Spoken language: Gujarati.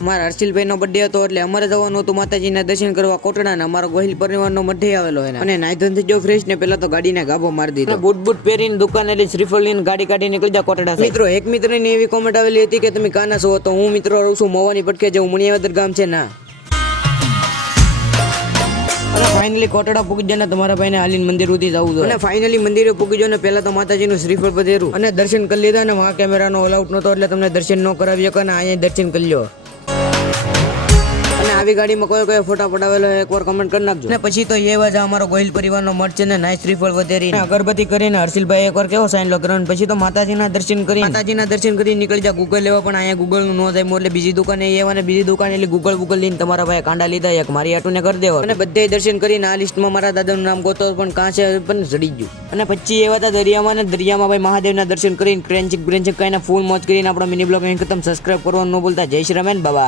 અમારા હર્ષિલભાઈ નો બર્થડે હતો એટલે અમારે જવાનું હતું માતાજીના દર્શન કરવા કોટડા ને અમારો ગોહિલ પરિવારનો બર્થડે આવેલો એને અને નાઈધન થઈ ગયો ફ્રેશ ને પેલા તો ગાડીને ગાભો મારી દીધો બૂટ પહેરીને દુકાને લઈ શ્રીફળ લઈને ગાડી કાઢી નીકળી જા કોટડા મિત્રો એક મિત્રની એવી કોમેન્ટ આવેલી હતી કે તમે કાના છો તો હું મિત્રો રહું છું મોવાની પટકે જેવું મુનિયાવદર ગામ છે ના અને ફાઇનલી કોટડા પૂગી જાય ને તમારા ભાઈને હાલીને મંદિર સુધી જવું જોઈએ અને ફાઇનલી મંદિરે પૂગી જાય ને પહેલા તો માતાજીનું શ્રીફળ પધેરું અને દર્શન કરી લીધા ને વहाँ કેમેરાનો ઓલાઉટ નતો એટલે તમને દર્શન ન કરાવી શકો ને અહીંયા દર્શન કરી લો અને આવી ગાડીમાં કોઈ ફોટા પડાવેલો એકવાર કમેન્ટ કરી નાખજો ને પછી તો એ વાજા અમારો ગોહિલ પરિવારનો મઠ છે ને નાઈસ શ્રીફળ વધેરી અગરબત્તી કરીને હર્ષિલભાઈ એકવાર કેવો સાઈન લો કર્યો પછી તો માતાજીના દર્શન કરી નીકળી જા ગૂગલ લેવા પણ અહીંયા ગૂગલ નું ન થાય એટલે બીજી દુકાને એવા ને બીજી દુકાને એટલે ગૂગલ લઈને તમારા ભાઈ કાંડા લીધા એક મારી આટુને કરી દેવા અને બધે દર્શન કરીને આ લિસ્ટમાં મારા દાદાનું નામ ગોતો પણ કાં છે પણ જડી ગયું અને પછી એવા હતા દરિયામાં ભાઈ મહાદેવના દર્શન કરીને ક્રેન્ચિક કઈને ફૂલ મોજ કરીને આપણો મિની બ્લોગ અહીં ખતમ સબસ્ક્રાઇબ કરવાનું ન ભૂલતા જય શ્રી રામ બાબા.